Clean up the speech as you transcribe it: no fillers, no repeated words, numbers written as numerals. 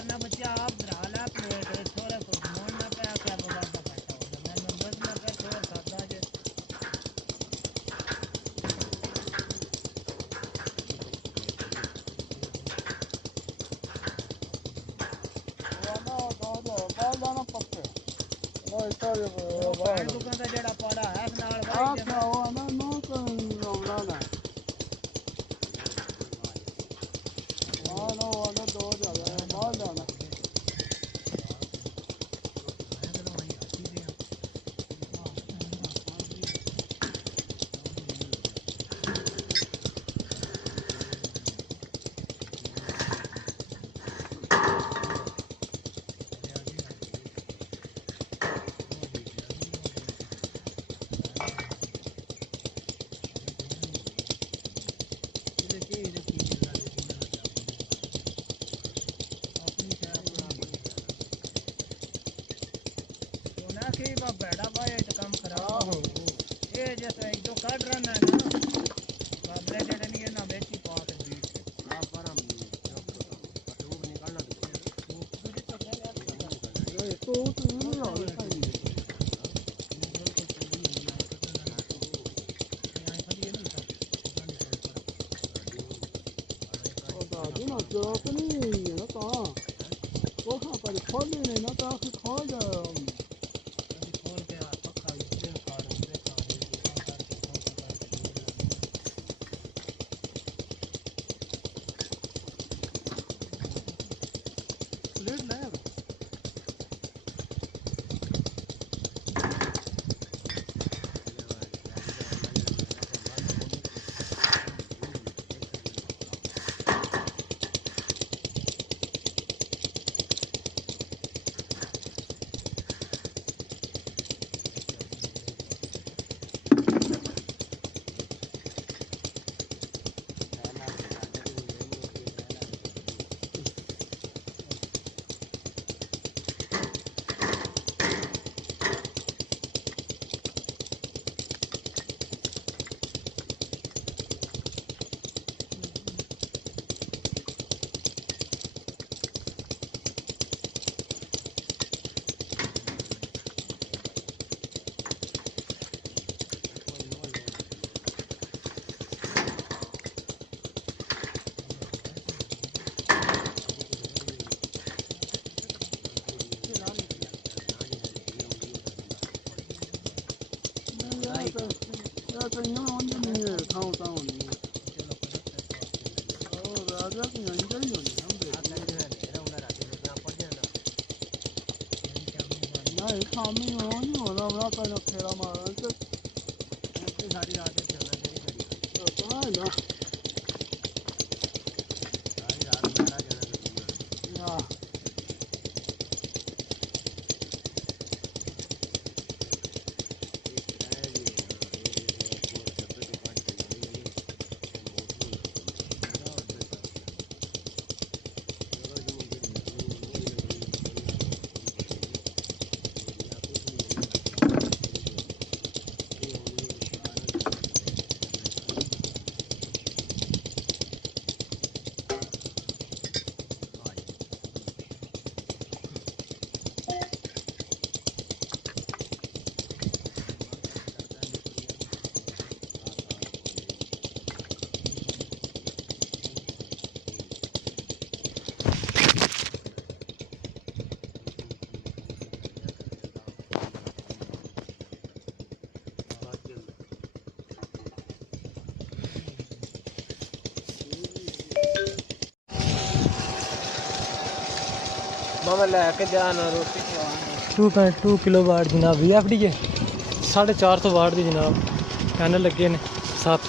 करना बच्चा आप धरा ला प्लेट थोड़ा कुछ मोड़ ना पे आके बड़ा बैठा हो मैं नंबर ना पे थोड़ा सादा जे बाल जाना पक्के वो इतना दुकान का जड़ा पड़ा है नाल भाई क्या हुआ ना नो तो ना नो वाला दो जाना बाल जाना बैठा भाई काम खराब ये जैसे एक दो काट रहा ना काबले जड़े नहीं है ना बेची पात बीच हां पर हम ट्यूब निकालना जो नहीं ना तो वो कहां पर खोल नहीं ना तो खोल खामी हो नहीं होना बड़ा कर फेरा मारना तो सारी रात चलना नहीं तो है ना सारी रात मेरा जाना हां मामा लैके जाना रोटी 2.2 किलो वाट जनाब VFD है 450 वाट की जनाब पैनल लगे ने 7